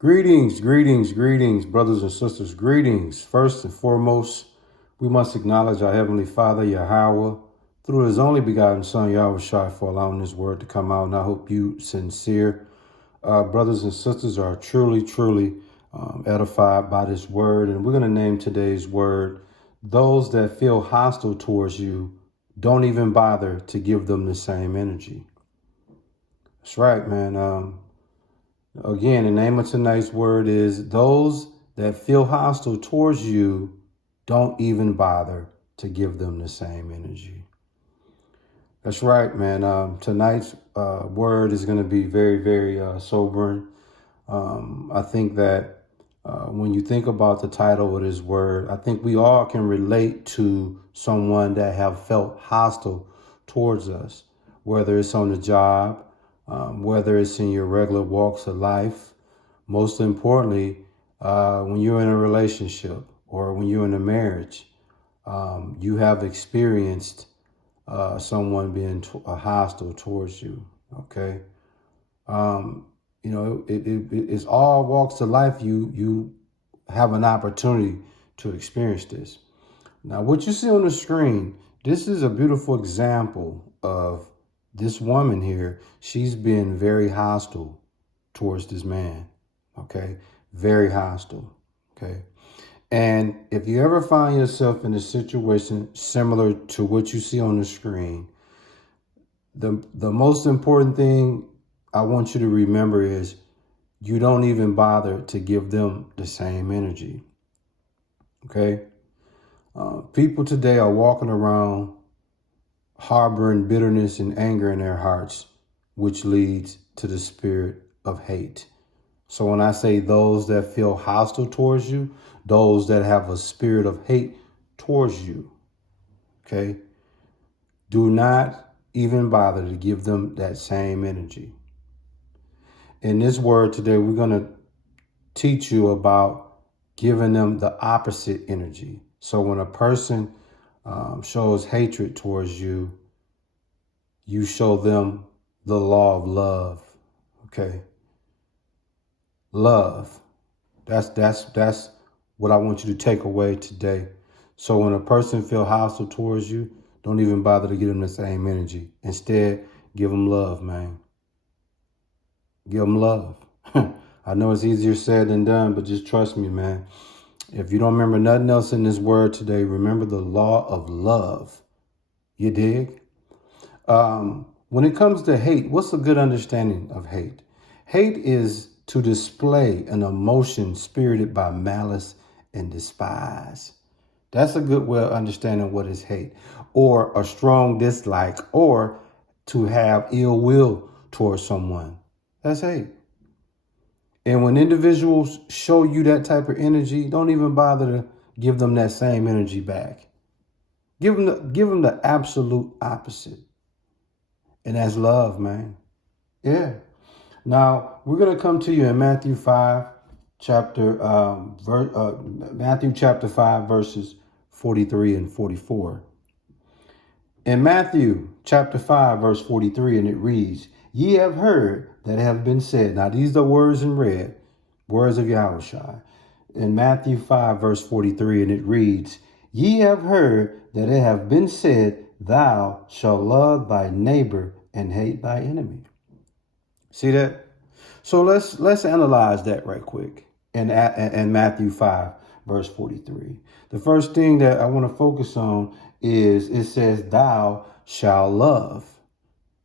Greetings, greetings, greetings, brothers and sisters. Greetings. First and foremost, we must acknowledge our Heavenly Father, Yahweh, through His only begotten Son, Yahushua, for allowing this word to come out. And I hope you sincere brothers and sisters are truly edified by this word. And we're going to name today's word, those that feel hostile towards you, don't even bother to give them the same energy. That's right, man. Again, the name of tonight's word is those that feel hostile towards you, don't even bother to give them the same energy. That's right, man. Tonight's word is going to be very sobering. I think that when you think about the title of this word, I think we all can relate to someone that have felt hostile towards us, whether it's on the job, whether it's in your regular walks of life. Most importantly, when you're in a relationship or when you're in a marriage, you have experienced someone being hostile towards you. Okay. It's all walks of life. You have an opportunity to experience this. Now, what you see on the screen, this is a beautiful example of this woman here. She's been very hostile towards this man. Okay. Very hostile. Okay. And if you ever find yourself in a situation similar to what you see on the screen, the most important thing I want you to remember is you don't even bother to give them the same energy. Okay. People today are walking around harboring bitterness and anger in their hearts, which leads to the spirit of hate. So when I say those that feel hostile towards you, those that have a spirit of hate towards you, okay, do not even bother to give them that same energy. In this word today, we're going to teach you about giving them the opposite energy. So when a person shows hatred towards you, you show them the law of love. Okay. Love. That's what I want you to take away today. So when a person feel hostile towards you, don't even bother to give them the same energy. Instead, give them love, man. Give them love. I know it's easier said than done, but just trust me, man. If you don't remember nothing else in this word today, remember the law of love. You dig? When it comes to hate, what's a good understanding of hate? Hate is to display an emotion spirited by malice and despise. That's a good way of understanding what is hate, or a strong dislike, or to have ill will towards someone. That's hate. And when individuals show you that type of energy, don't even bother to give them that same energy back. Give them the absolute opposite. And that's love, man. Yeah. Now, we're going to come to you in Matthew 5, Matthew chapter 5, verses 43 and 44. In Matthew chapter 5, verse 43, and it reads, "Ye have heard that it have been said." Now, these are words in red, words of Yahushua. In Matthew 5, verse 43, and it reads, "Ye have heard that it have been said, Thou shalt love thy neighbor and hate thy enemy." See that? So let's analyze that right quick. In Matthew 5, verse 43. The first thing that I want to focus on is it says, "Thou shalt love."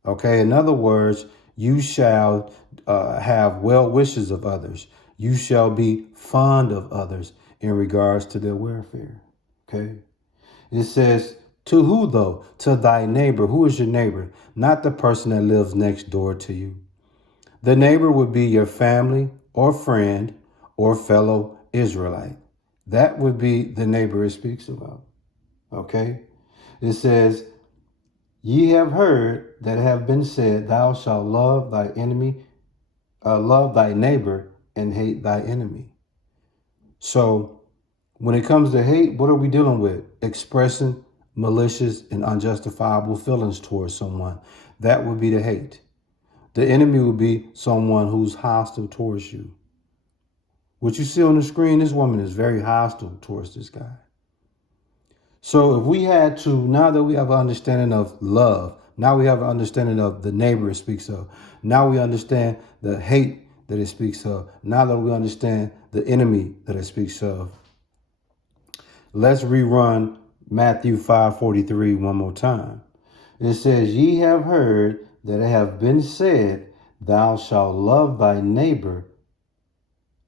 Okay. In other words, you shall have well wishes of others. You shall be fond of others in regards to their welfare. Okay. It says, to who though? To thy neighbor. Who is your neighbor? Not the person that lives next door to you. The neighbor would be your family or friend or fellow Israelite. That would be the neighbor it speaks about. Okay. It says, "Ye have heard that it have been said, Thou shalt love thy enemy, love thy neighbor and hate thy enemy." So when it comes to hate, what are we dealing with? Expressing malicious and unjustifiable feelings towards someone. That would be the hate. The enemy would be someone who's hostile towards you. What you see on the screen, this woman is very hostile towards this guy. So if we had to, now that we have an understanding of love, now we have an understanding of the neighbor it speaks of. Now we understand the hate that it speaks of. Now that we understand the enemy that it speaks of. Let's rerun Matthew 5:43 one more time. It says, ye have heard that it have been said, thou shalt love thy neighbor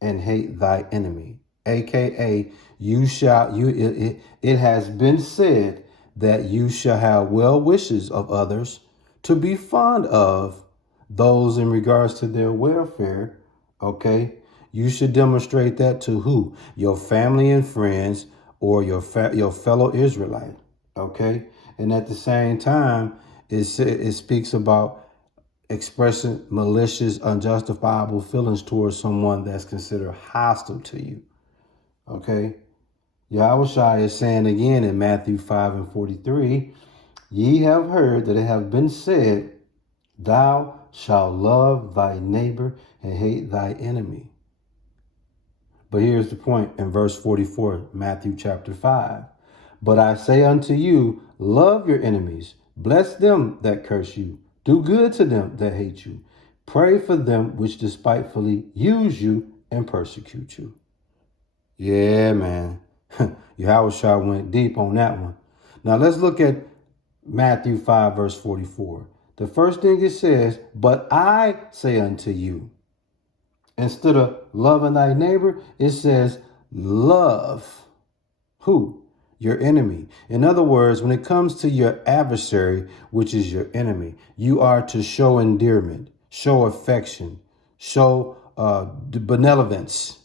and hate thy enemy. AKA, it has been said that you shall have well wishes of others, to be fond of those in regards to their welfare. Okay, you should demonstrate that to who? Your family and friends, or your fellow Israelite. Okay, and at the same time, it speaks about expressing malicious, unjustifiable feelings towards someone that's considered hostile to you. Okay, Yahushua is saying again in Matthew 5:43, ye have heard that it have been said, thou shalt love thy neighbor and hate thy enemy. But here's the point in verse 44, Matthew chapter 5. But I say unto you, love your enemies, bless them that curse you, do good to them that hate you, pray for them which despitefully use you and persecute you. Yeah, man. Yahushua went deep on that one. Now let's look at Matthew 5, verse 44. The first thing it says, but I say unto you. Instead of loving thy neighbor, it says love who? Your enemy. In other words, when it comes to your adversary, which is your enemy, you are to show endearment, show affection, show benevolence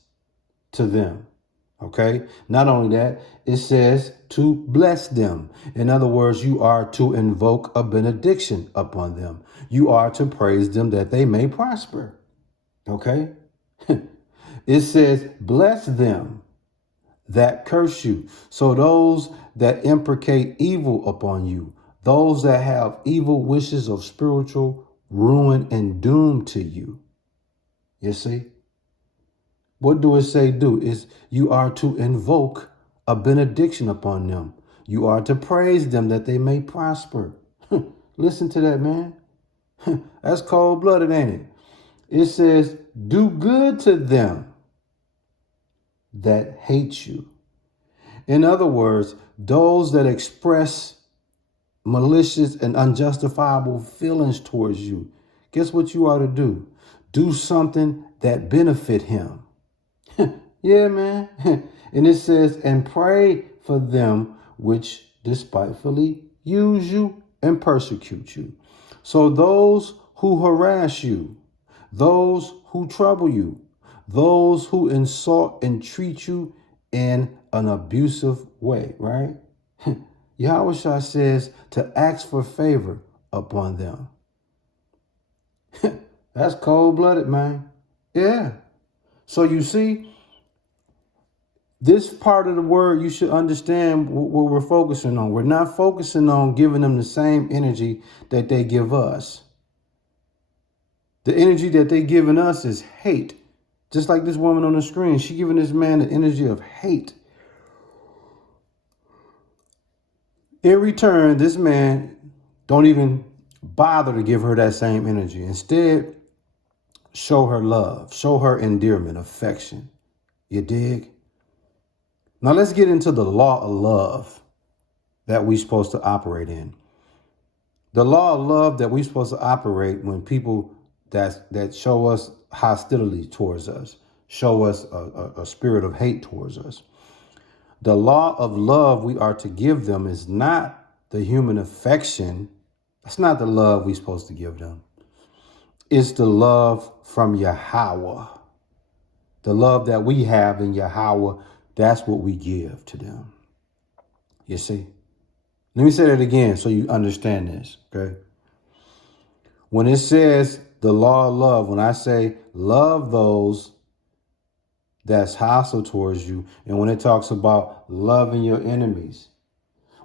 to them. Okay. Not only that, it says to bless them. In other words, you are to invoke a benediction upon them. You are to praise them that they may prosper. Okay. It says, bless them that curse you. So those that imprecate evil upon you, those that have evil wishes of spiritual ruin and doom to you. You see? What do it say do? Is you are to invoke a benediction upon them. You are to praise them that they may prosper. Listen to that, man. That's cold-blooded, ain't it? It says, do good to them that hate you. In other words, those that express malicious and unjustifiable feelings towards you, guess what you ought to do? Do something that benefit him. Yeah, man. And it says, and pray for them which despitefully use you and persecute you. So those who harass you, those who trouble you, those who insult and treat you in an abusive way, right? Yahushua says to ask for favor upon them. That's cold-blooded, man. Yeah. So you see, this part of the word, you should understand what we're focusing on. We're not focusing on giving them the same energy that they give us. The energy that they giving us is hate. Just like this woman on the screen, she giving this man the energy of hate. In return, this man don't even bother to give her that same energy. Instead, show her love, show her endearment, affection. You dig? Now let's get into the law of love that we're supposed to operate in. The law of love that we're supposed to operate when people that show us hostility towards us, show us a spirit of hate towards us. The law of love we are to give them is not the human affection. That's not the love we're supposed to give them. It's the love from Yahweh. The love that we have in Yahweh, that's what we give to them. You see? Let me say that again so you understand this, okay? When it says the law of love, when I say love those that's hostile towards you, and when it talks about loving your enemies,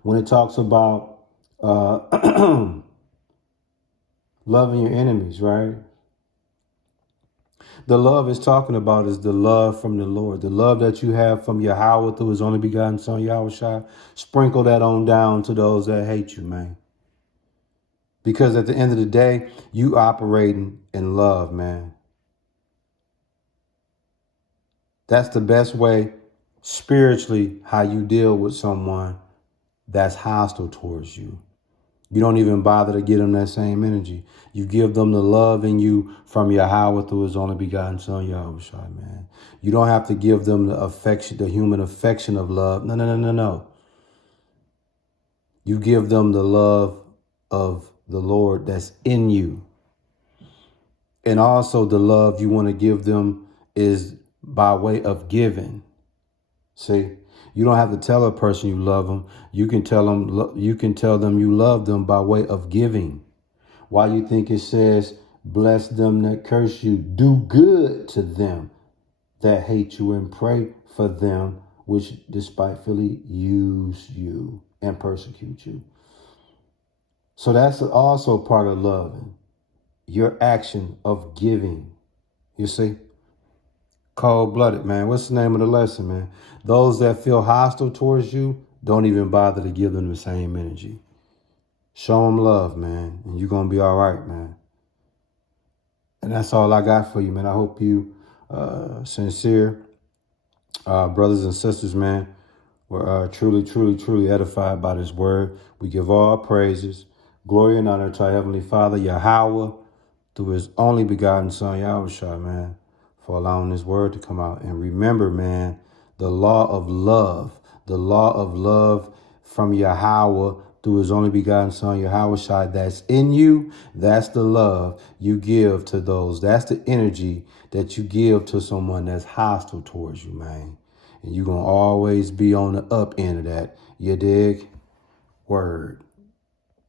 when it talks about loving your enemies, right? The love it's talking about is the love from the Lord. The love that you have from Yahweh through his only begotten son, Yahushua. Sprinkle that on down to those that hate you, man. Because at the end of the day, you operating in love, man. That's the best way spiritually how you deal with someone that's hostile towards you. You don't even bother to give them that same energy. You give them the love in you from Yahweh through his only begotten son, Yahushua, man. You don't have to give them the affection, the human affection of love. No. You give them the love of the Lord that's in you. And also the love you want to give them is by way of giving. See, you don't have to tell a person you love them. You can tell them you love them by way of giving. Why you think it says, bless them that curse you, do good to them that hate you, and pray for them which despitefully use you and persecute you. So that's also part of loving, your action of giving. You see? Cold-blooded, man. What's the name of the lesson, man? Those that feel hostile towards you, don't even bother to give them the same energy. Show them love, man, and you're going to be all right, man. And that's all I got for you, man. I hope you sincere brothers and sisters, man, were truly edified by this word. We give all praises, glory, and honor to our Heavenly Father, Yahweh, through his only begotten son, Yahushua, man, for allowing this word to come out. And remember, man, the law of love from Yahweh through his only begotten son, Yahushua, that's in you. That's the love you give to those. That's the energy that you give to someone that's hostile towards you, man. And you're going to always be on the up end of that. You dig? Word.